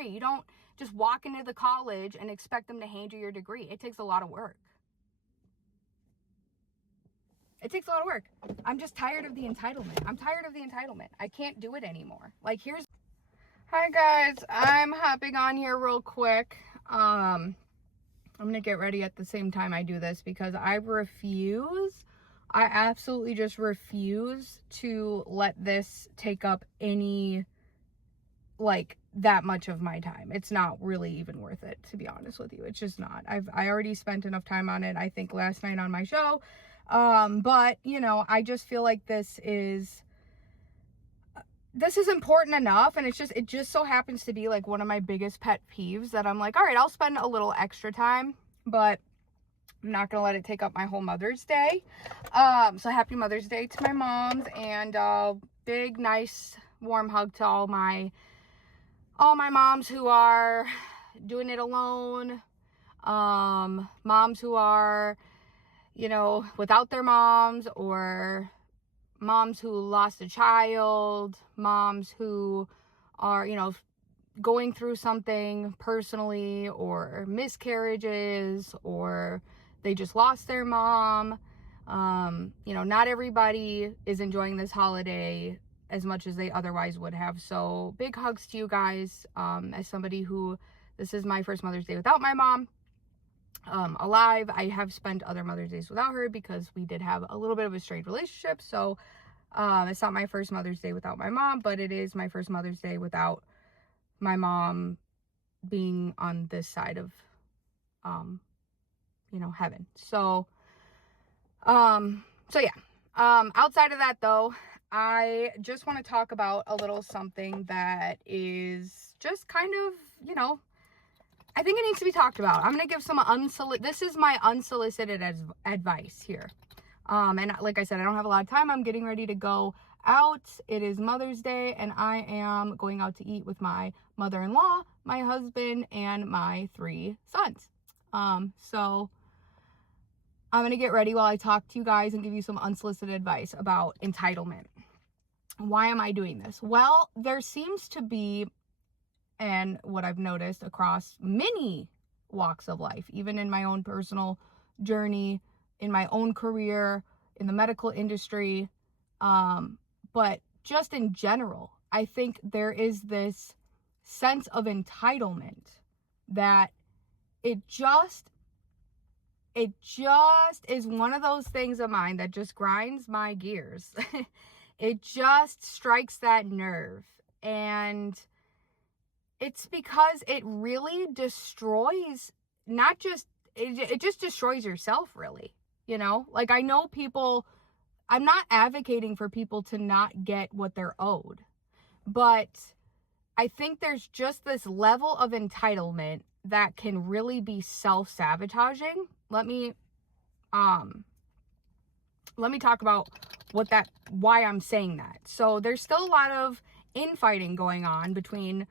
degree. You don't just walk into the college and expect them to hand you your degree. It takes a lot of work. It takes a lot of work. I'm just tired of the entitlement. I'm tired of the entitlement. I can't do it anymore. Like, hi guys, I'm hopping on here real quick. I'm gonna get ready at the same time I do this because I absolutely just refuse to let this take up any, like, that much of my time. It's not really even worth it, to be honest with you. It's just not. I already spent enough time on it, I think, last night on my show. But, you know, I just feel like this is important enough, and it just so happens to be like one of my biggest pet peeves that I'm like, all right, I'll spend a little extra time, but I'm not gonna let it take up my whole Mother's Day. So happy Mother's Day to my moms, and big, nice, warm hug to all my moms who are doing it alone, moms who are, you know, without their moms, or moms who lost a child, moms who are, you know, going through something personally, or miscarriages, or they just lost their mom. You know, not everybody is enjoying this holiday as much as they otherwise would have. So big hugs to you guys. As somebody who, this is my first Mother's Day without my mom alive. I have spent other Mother's Days without her because we did have a little bit of a strained relationship. So it's not my first Mother's Day without my mom, but it is my first Mother's Day without my mom being on this side of you know, heaven. So yeah. Outside of that though, I just want to talk about a little something that is just kind of, you know, I think it needs to be talked about. I'm going to give some this is my unsolicited advice here. And like I said, I don't have a lot of time. I'm getting ready to go out. It is Mother's Day, and I am going out to eat with my mother-in-law, my husband, and my 3 sons. So I'm going to get ready while I talk to you guys and give you some unsolicited advice about entitlement. Why am I doing this? Well, there seems to be, and what I've noticed across many walks of life, even in my own personal journey, in my own career, in the medical industry, but just in general, I think there is this sense of entitlement that it just is one of those things of mine that just grinds my gears. It just strikes that nerve. And it's because it really destroys, it just destroys yourself, really. You know, like, I know people, I'm not advocating for people to not get what they're owed, but I think there's just this level of entitlement that can really be self-sabotaging. Let me talk about why I'm saying that. So there's still a lot of infighting going on between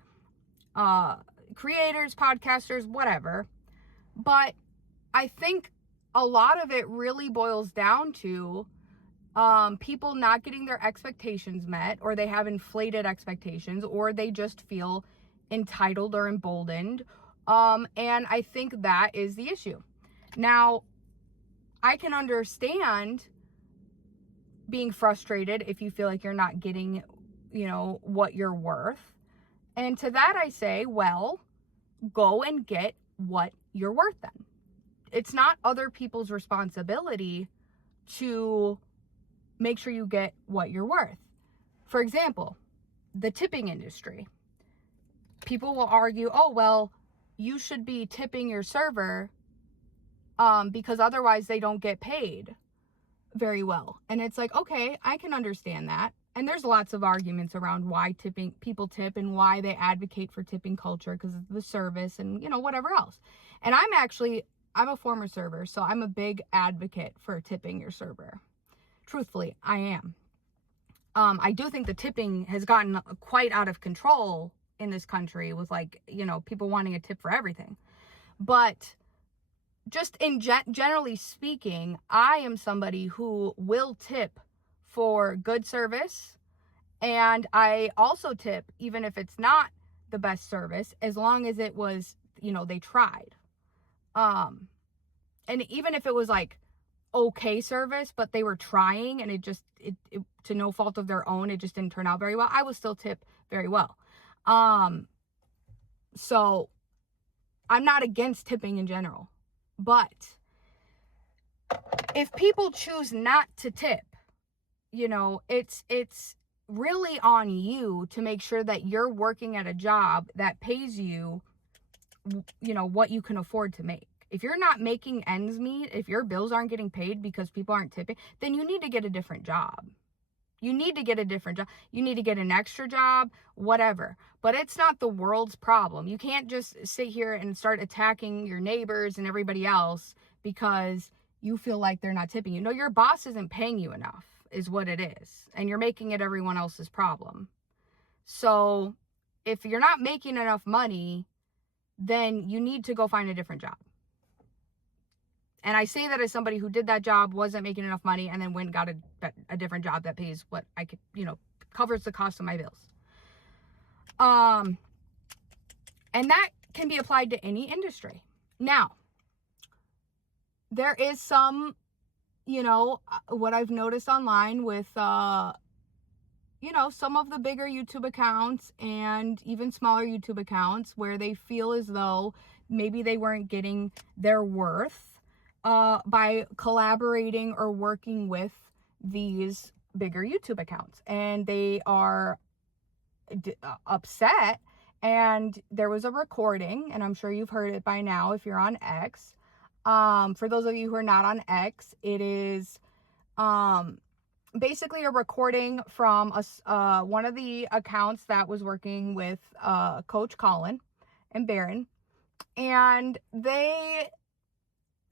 creators, podcasters, whatever. But I think a lot of it really boils down to people not getting their expectations met, or they have inflated expectations, or they just feel entitled or emboldened. And I think that is the issue. Now, I can understand being frustrated if you feel like you're not getting, you know, what you're worth. And to that I say, well, go and get what you're worth then. It's not other people's responsibility to make sure you get what you're worth. For example, the tipping industry. People will argue, oh, well, you should be tipping your server because otherwise they don't get paid very well. And it's like, okay, I can understand that. And there's lots of arguments around why people tip and why they advocate for tipping culture, because of the service and, you know, whatever else. And I'm a former server, so I'm a big advocate for tipping your server. Truthfully, I am. I do think the tipping has gotten quite out of control in this country with, like, you know, people wanting a tip for everything. But just in generally speaking, I am somebody who will tip for good service. And I also tip, even if it's not the best service as long as it was, they tried. And even if it was like okay service, but they were trying and it to no fault of their own, it just didn't turn out very well, I will still tip very well. So I'm not against tipping in general, but if people choose not to tip, it's really on you to make sure that you're working at a job that pays you, what you can afford to make. If you're not making ends meet, if your bills aren't getting paid because people aren't tipping, then you need to get a different job. You need to get a different job. You need to get an extra job, whatever. But it's not the world's problem. You can't just sit here and start attacking your neighbors and everybody else because you feel like they're not tipping you. No, your boss isn't paying you enough, is what it is. And you're making it everyone else's problem. So if you're not making enough money, then you need to go find a different job. And I say that as somebody who did that job, wasn't making enough money, and then went and got a different job that pays what I could, covers the cost of my bills. And that can be applied to any industry. Now, there is some, what I've noticed online with, some of the bigger YouTube accounts and even smaller YouTube accounts where they feel as though maybe they weren't getting their worth by collaborating or working with these bigger YouTube accounts, and they are upset. And there was a recording, and I'm sure you've heard it by now if you're on X. For those of you who are not on X, it is basically a recording from one of the accounts that was working with Coach Colin and Barron, and they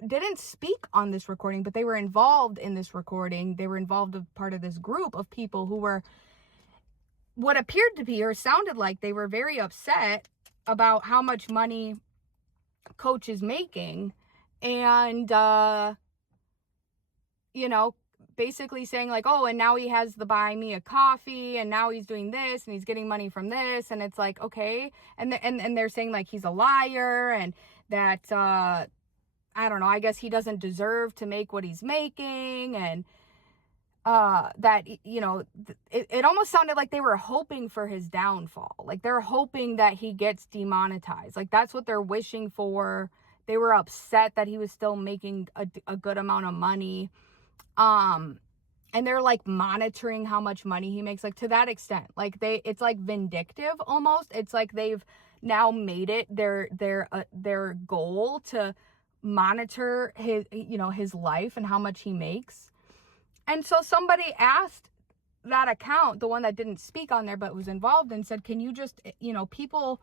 didn't speak on this recording, but they were involved in this recording. They were involved as part of this group of people who were what appeared to be, or sounded like, they were very upset about how much money Coach is making. And, basically saying like, oh, and now he has the buy me a coffee, and now he's doing this, and he's getting money from this. And it's like, okay. And they're saying like he's a liar, and that, I don't know, I guess he doesn't deserve to make what he's making. And that, it almost sounded like they were hoping for his downfall. Like they're hoping that he gets demonetized. Like that's what they're wishing for. They were upset that he was still making a good amount of money. And they're like monitoring how much money he makes, like to that extent. Like it's like vindictive almost. It's like they've now made it their goal to monitor his life and how much he makes. And so somebody asked that account, the one that didn't speak on there but was involved, and said, can you just, people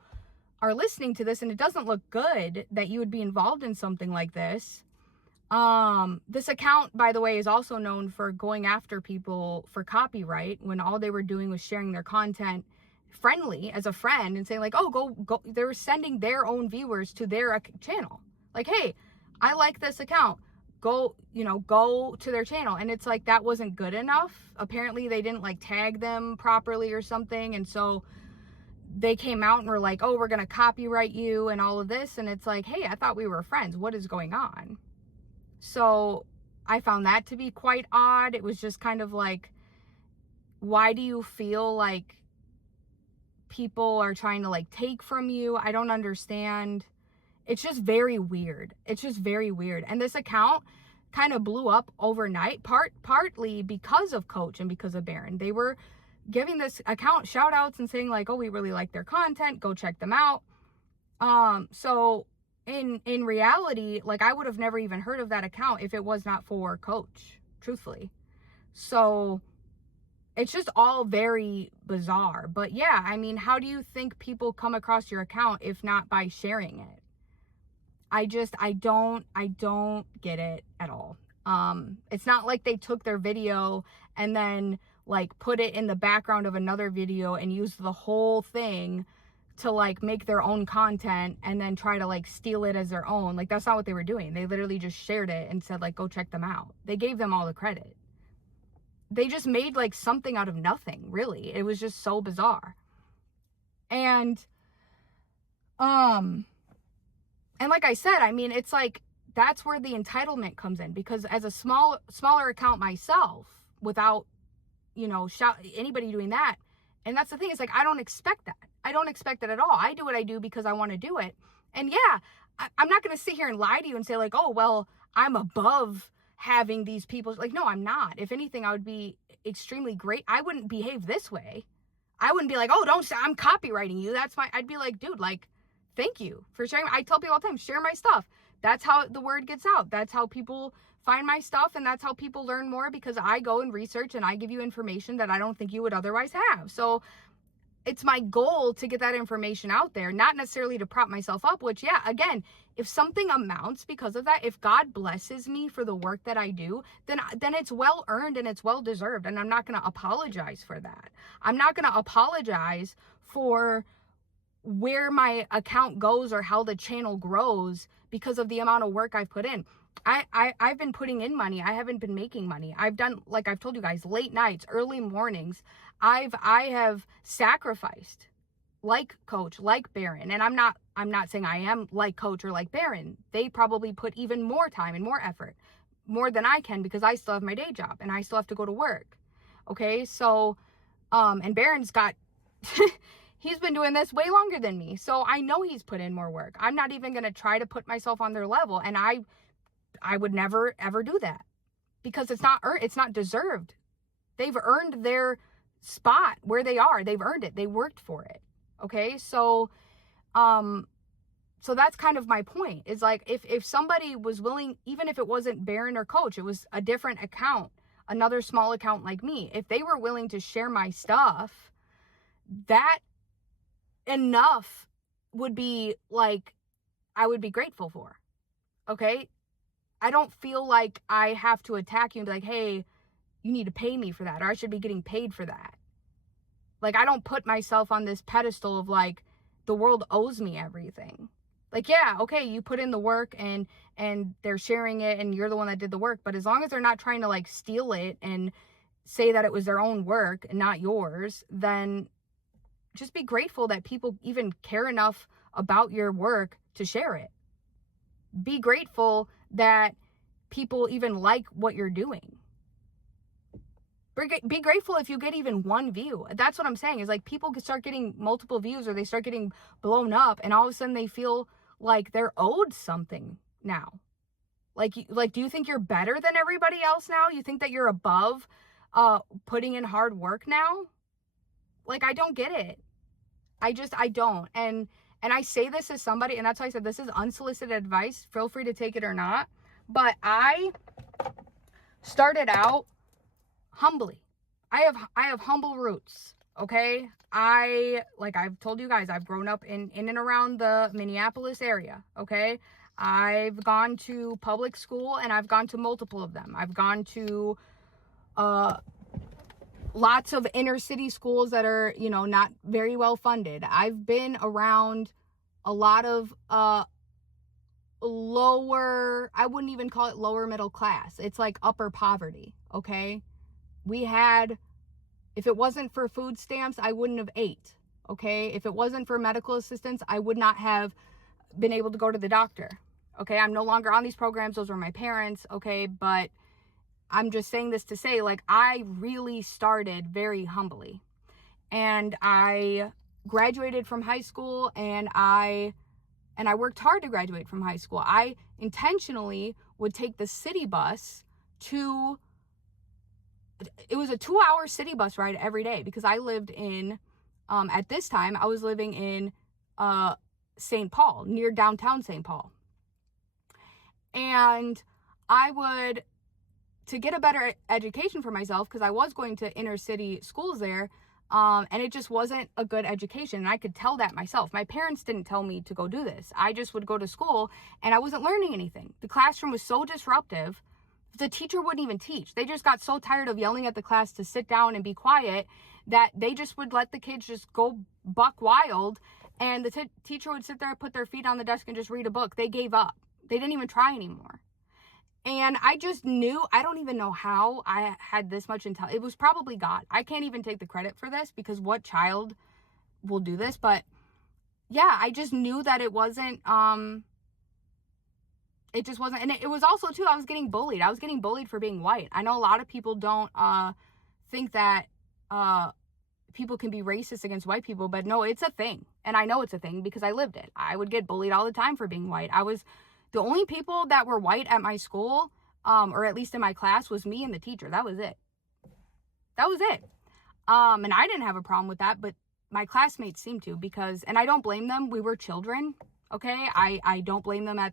are listening to this and it doesn't look good that you would be involved in something like this. This account, by the way, is also known for going after people for copyright when all they were doing was sharing their content friendly as a friend and saying like, oh, go. They were sending their own viewers to their channel. Like, hey, I like this account. Go to their channel. And it's like, that wasn't good enough. Apparently they didn't like tag them properly or something. And so they came out and were like, oh, we're going to copyright you and all of this. And it's like, hey, I thought we were friends. What is going on? So I found that to be quite odd. It was just kind of like, why do you feel like people are trying to like take from you? I don't understand. It's just very weird. And this account kind of blew up overnight, partly because of Coach and because of Barron. They were giving this account shout outs and saying like, oh, we really like their content. Go check them out. So in reality, like I would have never even heard of that account if it was not for Coach, truthfully. So it's just all very bizarre. But yeah, I mean, how do you think people come across your account if not by sharing it? I don't get it at all. It's not like they took their video and then like put it in the background of another video and used the whole thing to like make their own content and then try to like steal it as their own. Like that's not what they were doing. They literally just shared it and said like, go check them out. They gave them all the credit. They just made like something out of nothing, really. It was just so bizarre. And And like I said, I mean, it's like, that's where the entitlement comes in, because as a smaller account myself, without, anybody doing that. And that's the thing, is like, I don't expect that. I don't expect it at all. I do what I do because I want to do it. And yeah, I'm not going to sit here and lie to you and say like, oh, well, I'm above having these people. Like, no, I'm not. If anything, I would be extremely great. I wouldn't behave this way. I wouldn't be like, oh, I'm copywriting you. I'd be like, dude, like, thank you for sharing. I tell people all the time, share my stuff. That's how the word gets out. That's how people find my stuff, and that's how people learn more, because I go and research and I give you information that I don't think you would otherwise have. So it's my goal to get that information out there, not necessarily to prop myself up, which, yeah, again, if something amounts because of that, if God blesses me for the work that I do, then it's well earned and it's well deserved. And I'm not going to apologize for that. I'm not going to apologize for where my account goes or how the channel grows because of the amount of work I've put in. I've been putting in money. I haven't been making money. I've done, like I've told you guys, late nights, early mornings. I have sacrificed, like Coach, like Baron. And I'm not saying I am like Coach or like Baron. They probably put even more time and more effort, more than I can, because I still have my day job and I still have to go to work. Okay. So, and Baron's got, he's been doing this way longer than me. So I know he's put in more work. I'm not even going to try to put myself on their level. And I would never, ever do that, because it's not deserved. They've earned their spot where they are. They've earned it. They worked for it. Okay. So that's kind of my point, is like, if somebody was willing, even if it wasn't Baron or Coach, it was a different account, another small account like me, if they were willing to share my stuff, that enough would be like, I would be grateful for. Okay. I don't feel like I have to attack you and be like, hey, you need to pay me for that, or I should be getting paid for that. Like, I don't put myself on this pedestal of like, the world owes me everything. Like, yeah, okay, you put in the work and they're sharing it and you're the one that did the work, but as long as they're not trying to like steal it and say that it was their own work and not yours, then just be grateful that people even care enough about your work to share it. Be grateful that people even like what you're doing. Be grateful if you get even one view. That's what I'm saying, is like, people start getting multiple views, or they start getting blown up, and all of a sudden they feel like they're owed something now. Like, do you think you're better than everybody else now? You think that you're above putting in hard work now? Like, I don't get it. I don't. And I say this as somebody, and that's why I said this is unsolicited advice. Feel free to take it or not. But I started out humbly. I have humble roots. Okay. Like I've told you guys, I've grown up in and around the Minneapolis area. Okay. I've gone to public school, and I've gone to multiple of them. I've gone to, lots of inner city schools that are, not very well funded. I've been around a lot of, lower, I wouldn't even call it lower middle class. It's like upper poverty. Okay. If it wasn't for food stamps, I wouldn't have ate. Okay. If it wasn't for medical assistance, I would not have been able to go to the doctor. Okay. I'm no longer on these programs. Those were my parents. Okay. But I'm just saying this to say, like, I really started very humbly, and I graduated from high school, and I worked hard to graduate from high school. I intentionally would take the city bus it was a 2-hour city bus ride every day, because I lived in, at this time, I was living in St. Paul, near downtown St. Paul. And I would, to get a better education for myself, because I was going to inner city schools there, and it just wasn't a good education. And I could tell that myself. My parents didn't tell me to go do this. I just would go to school, and I wasn't learning anything. The classroom was so disruptive. The teacher wouldn't even teach. They just got so tired of yelling at the class to sit down and be quiet that they just would let the kids just go buck wild. And the teacher would sit there, put their feet on the desk, and just read a book. They gave up. They didn't even try anymore. And I just knew, I don't even know how I had this much intelligence. It was probably God. I can't even take the credit for this, because what child will do this? But yeah, I just knew that it wasn't, it just wasn't. And it was also too, I was getting bullied. I was getting bullied for being white. I know a lot of people don't think that people can be racist against white people, but no, it's a thing. And I know it's a thing because I lived it. I would get bullied all the time for being white. The only people that were white at my school, or at least in my class, was me and the teacher. That was it. That was it. And I didn't have a problem with that, but my classmates seemed to, because, and I don't blame them. We were children. Okay. I don't blame them at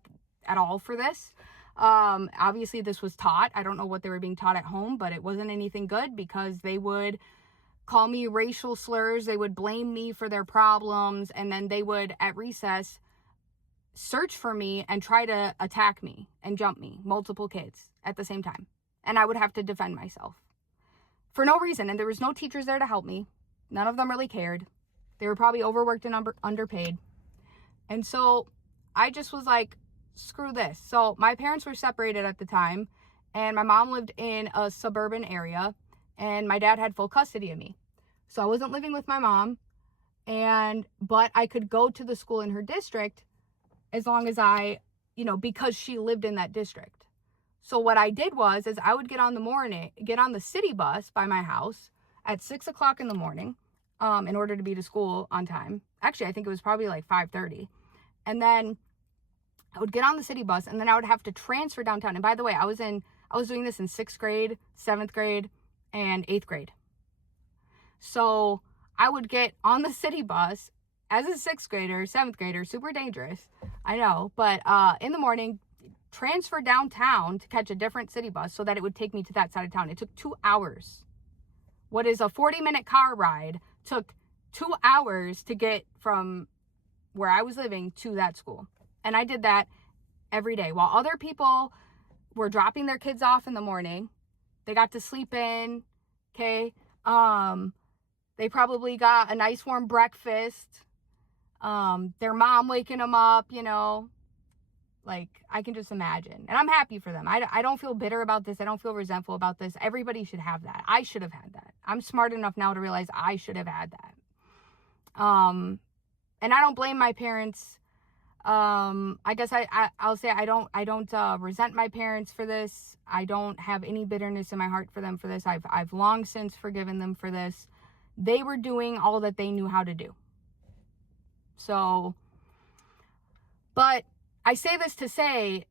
all for this. Obviously this was taught. I don't know what they were being taught at home, but it wasn't anything good, because they would call me racial slurs. They would blame me for their problems. And then they would, at recess, search for me and try to attack me and jump me, multiple kids at the same time. And I would have to defend myself for no reason. And there was no teachers there to help me. None of them really cared. They were probably overworked and underpaid. And so I just was like, screw this. So my parents were separated at the time, and my mom lived in a suburban area, and my dad had full custody of me. So I wasn't living with my mom, but I could go to the school in her district as long as because she lived in that district. So what I did is I would get on the city bus by my house at 6 o'clock in the morning, in order to be to school on time. Actually, I think it was probably like 5:30. And then I would get on the city bus, and then I would have to transfer downtown. And by the way, I was doing this in 6th grade, 7th grade, and 8th grade. So I would get on the city bus as a 6th grader, 7th grader, super dangerous, I know, but in the morning, transfer downtown to catch a different city bus so that it would take me to that side of town. It took 2 hours. What is a 40-minute car ride took 2 hours to get from where I was living to that school. And I did that every day while other people were dropping their kids off in the morning. They got to sleep in, okay? They probably got a nice warm breakfast. Their mom waking them up, like, I can just imagine. And I'm happy for them. I don't feel bitter about this. I don't feel resentful about this. Everybody should have that. I should have had that. I'm smart enough now to realize I should have had that. And I don't blame my parents. I guess I'll say I don't resent my parents for this. I don't have any bitterness in my heart for them for this. I've long since forgiven them for this. They were doing all that they knew how to do. So, but I say this to say,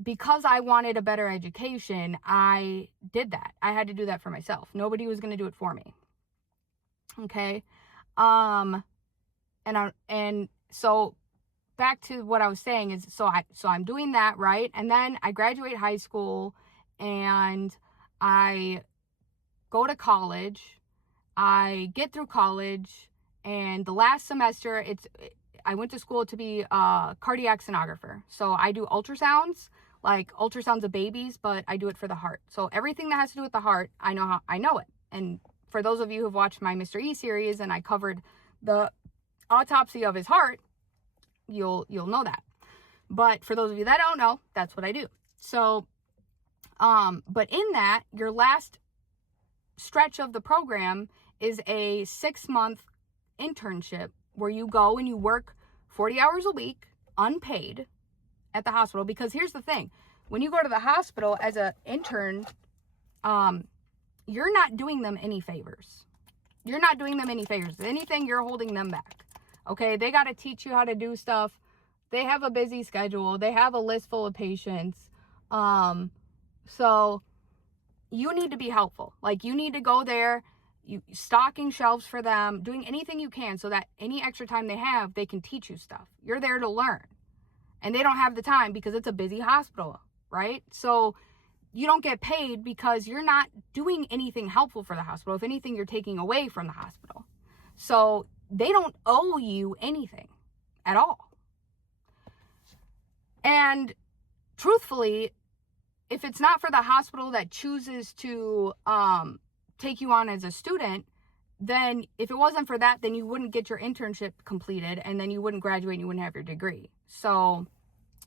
because I wanted a better education, I did that. I had to do that for myself. Nobody was going to do it for me. Okay. And so back to what I was saying is, so I'm doing that, right? And then I graduate high school and I go to college. I get through college, and the last semester, I went to school to be a cardiac sonographer. So I do ultrasounds of babies, but I do it for the heart. So everything that has to do with the heart, I know it. And for those of you who've watched my Mr. E series, and I covered the autopsy of his heart, you'll know that. But for those of you that don't know, that's what I do. So, but in that, your last stretch of the program is a 6-month internship where you go and you work 40 hours a week, unpaid, at the hospital. Because here's the thing, when you go to the hospital as an intern, you're not doing them any favors. You're not doing them any favors. If anything, you're holding them back. Okay, they got to teach you how to do stuff. They have a busy schedule. They have a list full of patients. So you need to be helpful. Like, you need to go there, you stocking shelves for them, doing anything you can so that any extra time they have, they can teach you stuff. You're there to learn. And they don't have the time because it's a busy hospital, right? So you don't get paid because you're not doing anything helpful for the hospital. If anything, you're taking away from the hospital. So they don't owe you anything at all. And truthfully, if it's not for the hospital that chooses to take you on as a student, then if it wasn't for that, then you wouldn't get your internship completed, and then you wouldn't graduate and you wouldn't have your degree. So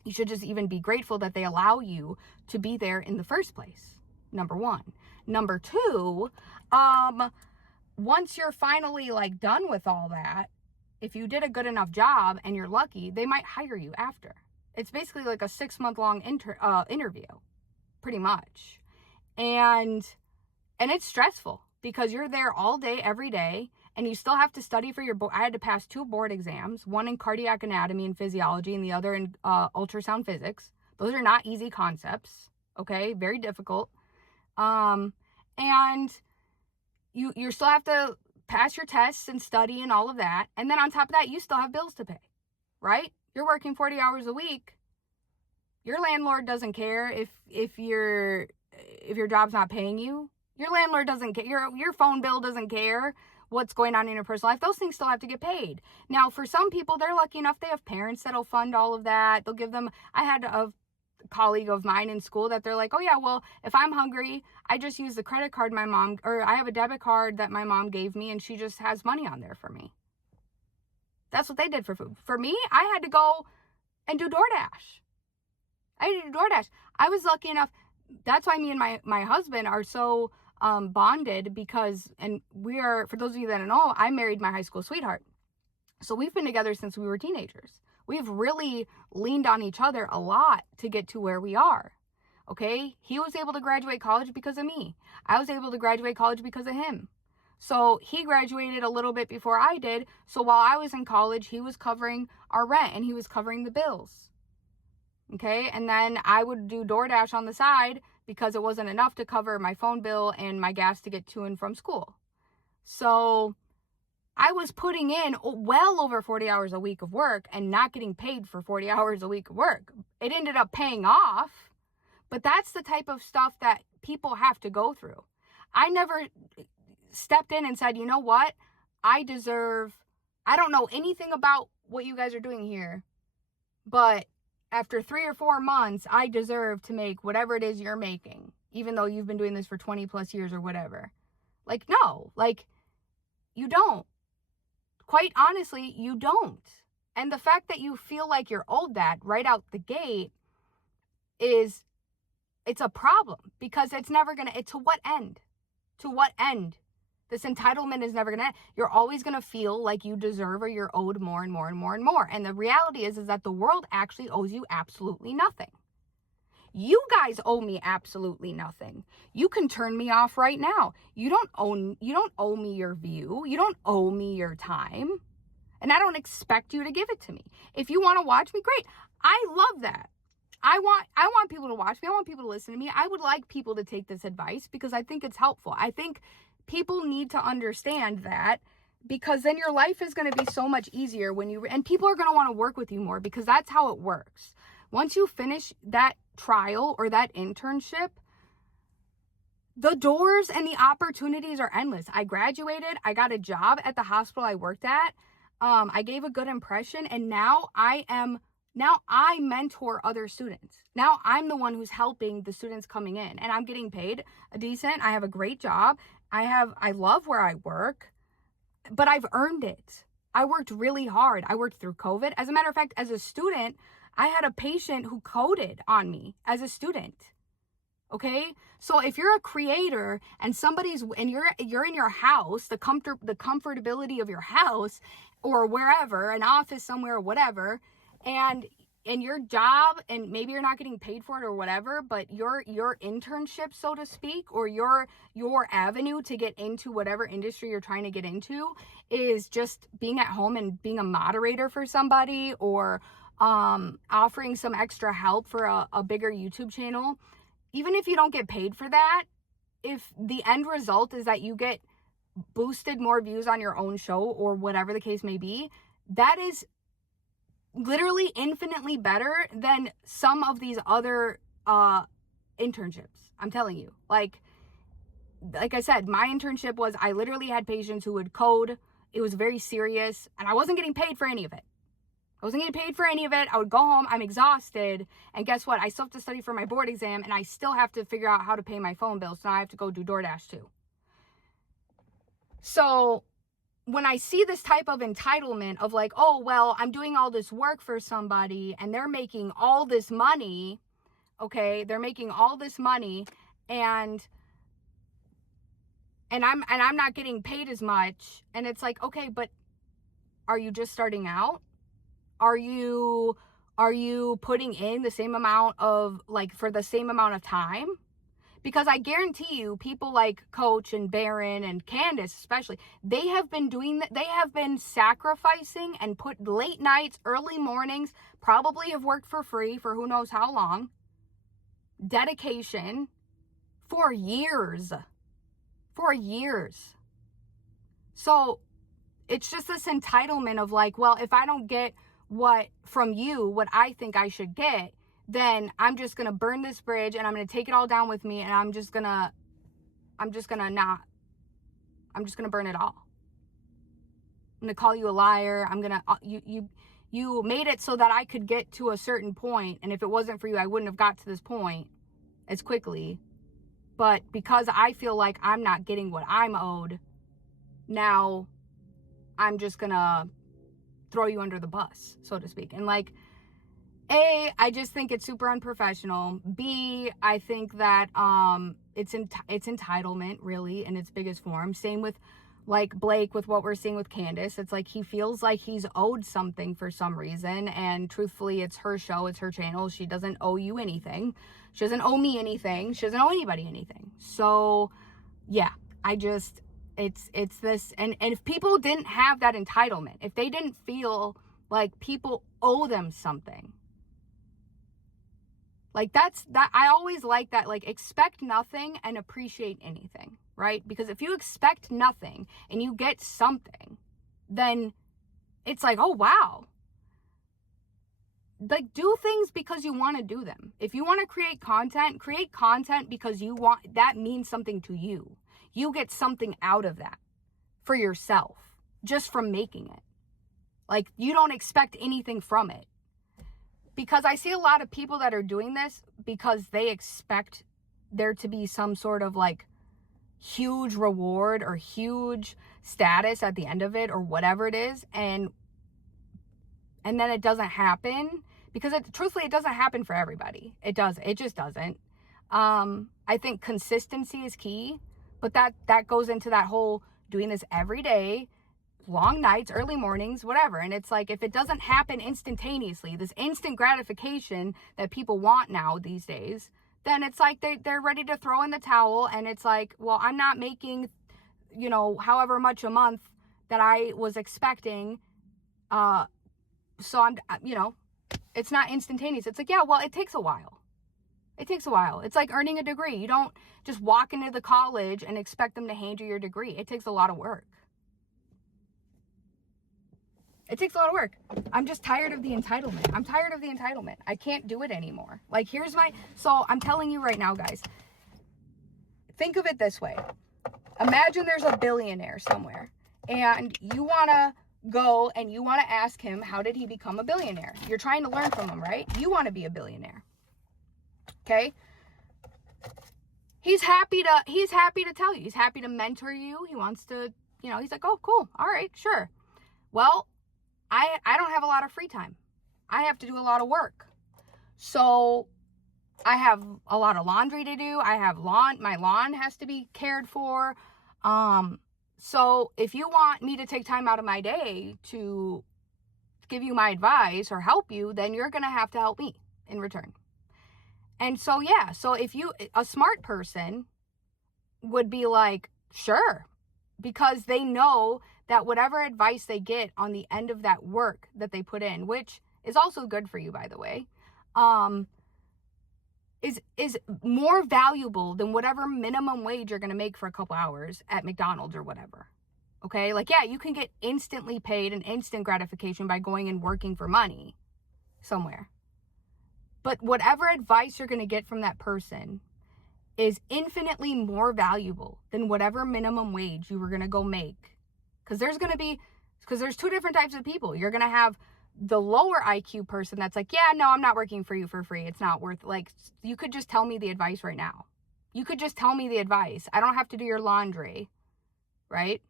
you should just even be grateful that they allow you to be there in the first place. Number one. Number two, once you're finally done with all that, if you did a good enough job and you're lucky, they might hire you after. It's basically like a 6-month-long interview, pretty much. And it's stressful because you're there all day, every day, and you still have to study for your board. I had to pass 2 board exams, one in cardiac anatomy and physiology and the other in ultrasound physics. Those are not easy concepts, okay? Very difficult. And you still have to pass your tests and study and all of that. And then on top of that, you still have bills to pay, right? You're working 40 hours a week. Your landlord doesn't care if your job's not paying you. Your landlord doesn't care. Your phone bill doesn't care what's going on in your personal life. Those things still have to get paid. Now, for some people, they're lucky enough they have parents that'll fund all of that. They'll give them. I had a colleague of mine in school that they're like, oh yeah, well, if I'm hungry, I just use the credit card my mom, or I have a debit card that my mom gave me and she just has money on there for me. That's what they did for food. For me, I had to go and do DoorDash. I was lucky enough. That's why me and my husband are so bonded, because, and we are, for those of you that don't know, I married my high school sweetheart. So we've been together since we were teenagers. We've really leaned on each other a lot to get to where we are. Okay? He was able to graduate college because of me. I was able to graduate college because of him. So he graduated a little bit before I did. So while I was in college, he was covering our rent and he was covering the bills. Okay? And then I would do DoorDash on the side because it wasn't enough to cover my phone bill and my gas to get to and from school. So I was putting in well over 40 hours a week of work and not getting paid for 40 hours a week of work. It ended up paying off, but that's the type of stuff that people have to go through. I never stepped in and said, you know what? I don't know anything about what you guys are doing here, but after 3 or 4 months, I deserve to make whatever it is you're making, even though you've been doing this for 20 plus years or whatever. Like, no, like, you don't. Quite honestly, you don't. And the fact that you feel like you're owed that right out the gate it's a problem, because it's never going to, to what end? To what end? This entitlement is never going to end. You're always going to feel like you deserve or you're owed more and more and more and more. And the reality is that the world actually owes you absolutely nothing. You guys owe me absolutely nothing. You can turn me off right now. You don't owe me your view. You don't owe me your time. And I don't expect you to give it to me. If you want to watch me, great. I love that. I want people to watch me. I want people to listen to me. I would like people to take this advice because I think it's helpful. I think people need to understand that, because then your life is going to be so much easier and people are going to want to work with you more, because that's how it works. Once you finish that trial or that internship, the doors and the opportunities are endless. I graduated. I got a job at the hospital I worked at. I gave a good impression, and now I mentor other students. Now I'm the one who's helping the students coming in, and I'm getting paid a decent. I have a great job. I love where I work, but I've earned it. I worked really hard. I worked through COVID. As a matter of fact, as a student, I had a patient who coded on me as a student. Okay? So if you're a creator and you're in your house, the comfortability of your house or wherever, an office somewhere or whatever, and your job, and maybe you're not getting paid for it or whatever, but your internship, so to speak, or your avenue to get into whatever industry you're trying to get into is just being at home and being a moderator for somebody, or offering some extra help for a bigger YouTube channel. Even if you don't get paid for that, if the end result is that you get boosted more views on your own show or whatever the case may be, that is literally infinitely better than some of these other internships. I'm telling you. Like I said, my internship was, I literally had patients who would code. It was very serious, and I wasn't getting paid for any of it. I would go home, I'm exhausted, and guess what? I still have to study for my board exam, and I still have to figure out how to pay my phone bill, so now I have to go do DoorDash too. So when I see this type of entitlement of like, oh, well, I'm doing all this work for somebody, and they're making all this money, okay? They're making all this money, and I'm not getting paid as much, and it's like, okay, but Are you just starting out? Are you putting in the same amount of, like, for the same amount of time? Because I guarantee you, people like Coach and Baron and Candace especially, they have been doing that. They have been sacrificing and put late nights, early mornings, probably have worked for free for who knows how long, dedication for years. For years. So it's just this entitlement of like, well, if I don't get what I think I should get, then I'm just going to burn this bridge and I'm going to take it all down with me, and I'm just going to burn it all. I'm going to call you a liar. I'm going to, you made it so that I could get to a certain point. And if it wasn't for you, I wouldn't have got to this point as quickly. But because I feel like I'm not getting what I'm owed, now I'm just going to throw you under the bus, so to speak. And like, A, I just think it's super unprofessional. B, I think that it's entitlement, really, in its biggest form. Same with like Blake, with what we're seeing with Candace. It's like he feels like he's owed something for some reason, and truthfully, it's her show, it's her channel. She doesn't owe you anything. She doesn't owe me anything. She doesn't owe anybody anything. So yeah, it's this, and if people didn't have that entitlement, if they didn't feel like people owe them something, like that, I always like that, like, expect nothing and appreciate anything, right? Because if you expect nothing and you get something, then it's like, oh wow. Like, do things because you want to do them. If you want to create content because you want, that means something to you. You get something out of that for yourself just from making it. Like, you don't expect anything from it. Because I see a lot of people that are doing this because they expect there to be some sort of like huge reward or huge status at the end of it or whatever it is. And then it doesn't happen, because truthfully, it doesn't happen for everybody. It just doesn't. I think consistency is key, but that goes into that whole doing this every day, long nights, early mornings, whatever. And it's like, if it doesn't happen instantaneously, this instant gratification that people want now these days, then it's like they're ready to throw in the towel. And it's like, well, I'm not making, however much a month that I was expecting. So it's not instantaneous. It's like, yeah, well, it takes a while. It's like earning a degree. You don't just walk into the college and expect them to hand you your degree. It takes a lot of work. I'm just tired of the entitlement. I can't do it anymore. Like, so I'm telling you right now, guys, think of it this way. Imagine there's a billionaire somewhere and you want to go and you want to ask him, how did he become a billionaire? You're trying to learn from him, right? You want to be a billionaire. Okay? He's happy to tell you. He's happy to mentor you. He wants to, he's like, oh, cool. All right, sure. Well, I don't have a lot of free time. I have to do a lot of work. So I have a lot of laundry to do. My lawn has to be cared for. So if you want me to take time out of my day to give you my advice or help you, then you're going to have to help me in return. And so, yeah, so a smart person would be like, sure, because they know that whatever advice they get on the end of that work that they put in, which is also good for you, by the way, is more valuable than whatever minimum wage you're going to make for a couple hours at McDonald's or whatever. Okay? Like, yeah, you can get instantly paid and instant gratification by going and working for money somewhere. But whatever advice you're going to get from that person is infinitely more valuable than whatever minimum wage you were going to go make. Because there's two different types of people. You're going to have the lower IQ person that's like, yeah, no, I'm not working for you for free. It's not worth, like, you could just tell me the advice right now. You could just tell me the advice. I don't have to do your laundry, right?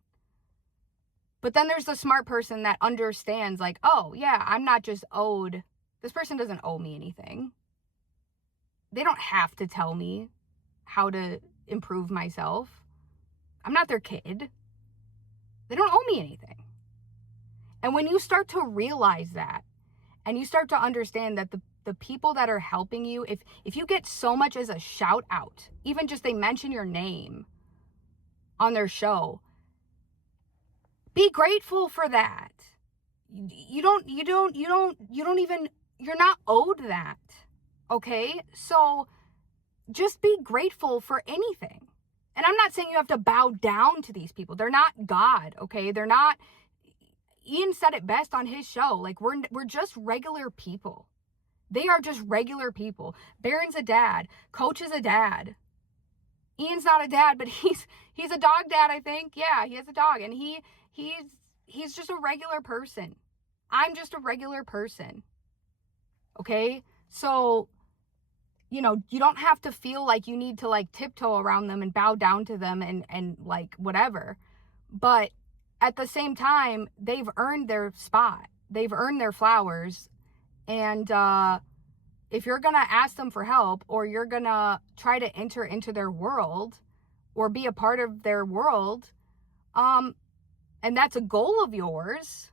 But then there's the smart person that understands, like, oh, yeah, I'm not just owed. This person doesn't owe me anything. They don't have to tell me how to improve myself. I'm not their kid. They don't owe me anything. And when you start to realize that, and you start to understand that the people that are helping you, if you get so much as a shout out, even just they mention your name on their show, be grateful for that. You're not owed that. Okay? So just be grateful for anything. And I'm not saying you have to bow down to these people. They're not God, okay? They're not. Ian said it best on his show. Like, we're just regular people. They are just regular people. Baron's a dad. Coach is a dad. Ian's not a dad, but he's a dog dad, I think. Yeah, he has a dog, and he's just a regular person. I'm just a regular person. Okay? So, you know, you don't have to feel like you need to like tiptoe around them and bow down to them and like whatever. But at the same time, they've earned their spot. They've earned their flowers. And if you're going to ask them for help, or you're going to try to enter into their world or be a part of their world, and that's a goal of yours.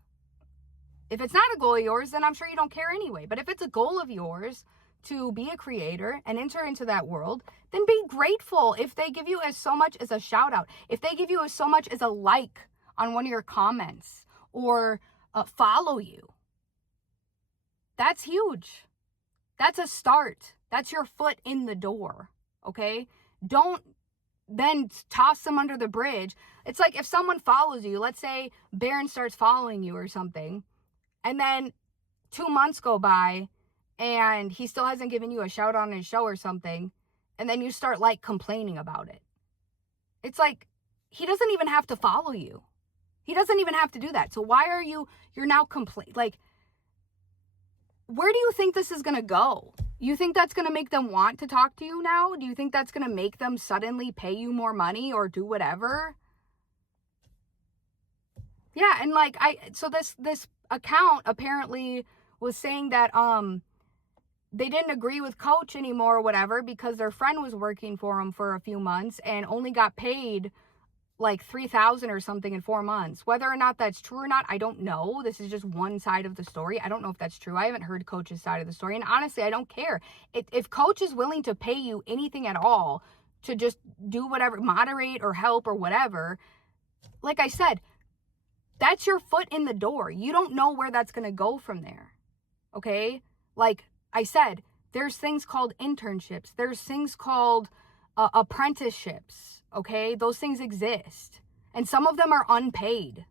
If it's not a goal of yours, then I'm sure you don't care anyway. But if it's a goal of yours to be a creator and enter into that world, then be grateful if they give you as so much as a shout out, if they give you as so much as a like on one of your comments, or follow you. That's huge. That's a start. That's your foot in the door. Okay? Don't then toss them under the bridge. It's like if someone follows you, let's say Baron starts following you or something, and then 2 months go by and he still hasn't given you a shout out on his show or something, and then you start like complaining about it. It's like, he doesn't even have to follow you. He doesn't even have to do that. So why are you're now like, where do you think this is going to go? You think that's going to make them want to talk to you now? Do you think that's going to make them suddenly pay you more money or do whatever? Yeah, and like so this account apparently was saying that they didn't agree with Coach anymore or whatever because their friend was working for him for a few months and only got paid like $3,000 or something in 4 months. Whether or not that's true or not, I don't know. This is just one side of the story. I don't know if that's true. I haven't heard Coach's side of the story. And honestly, I don't care. If Coach is willing to pay you anything at all to just do whatever, moderate or help or whatever, like I said, that's your foot in the door. You don't know where that's going to go from there. Okay? Like I said, there's things called internships. There's things called apprenticeships. Okay, those things exist, and some of them are unpaid.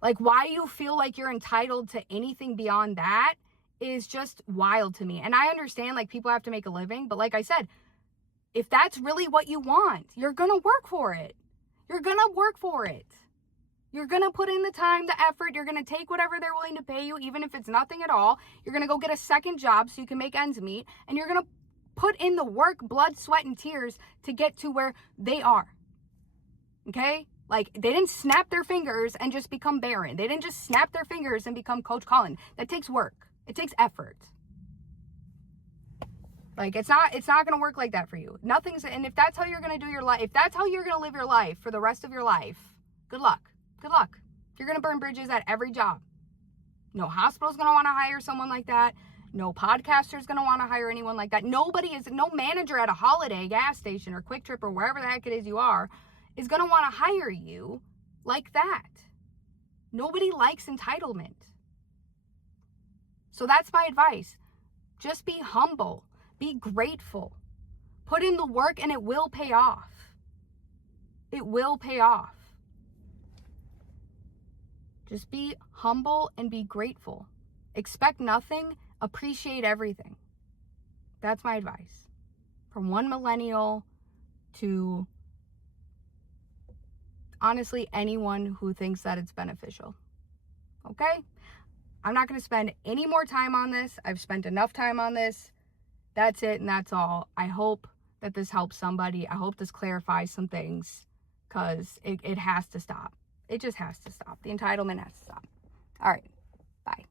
Like, why you feel like you're entitled to anything beyond that is just wild to me. And I understand, like, people have to make a living, but like I said, if that's really what you want, you're gonna work for it. You're gonna work for it. You're gonna put in the time, the effort. You're gonna take whatever they're willing to pay you, even if it's nothing at all. You're gonna go get a second job so you can make ends meet, and you're gonna put in the work, blood, sweat, and tears to get to where they are. Okay? Like, they didn't snap their fingers and just become Baron. They didn't just snap their fingers and become Coach Colin. That takes work. It takes effort. Like, it's not going to work like that for you. And if that's how you're going to do your life, if that's how you're going to live your life for the rest of your life, good luck. Good luck. You're going to burn bridges at every job. No hospital's going to want to hire someone like that. No podcaster's going to want to hire anyone like that. No manager at a Holiday gas station or Quick Trip or wherever the heck it is you are is going to want to hire you like that. Nobody likes entitlement. So that's my advice. Just be humble. Be grateful. Put in the work and it will pay off. It will pay off. Just be humble and be grateful. Expect nothing. Appreciate everything. That's my advice. From one millennial to honestly anyone who thinks that it's beneficial. Okay? I'm not going to spend any more time on this. I've spent enough time on this. That's it and that's all. I hope that this helps somebody. I hope this clarifies some things because it has to stop. It just has to stop. The entitlement has to stop. All right. Bye.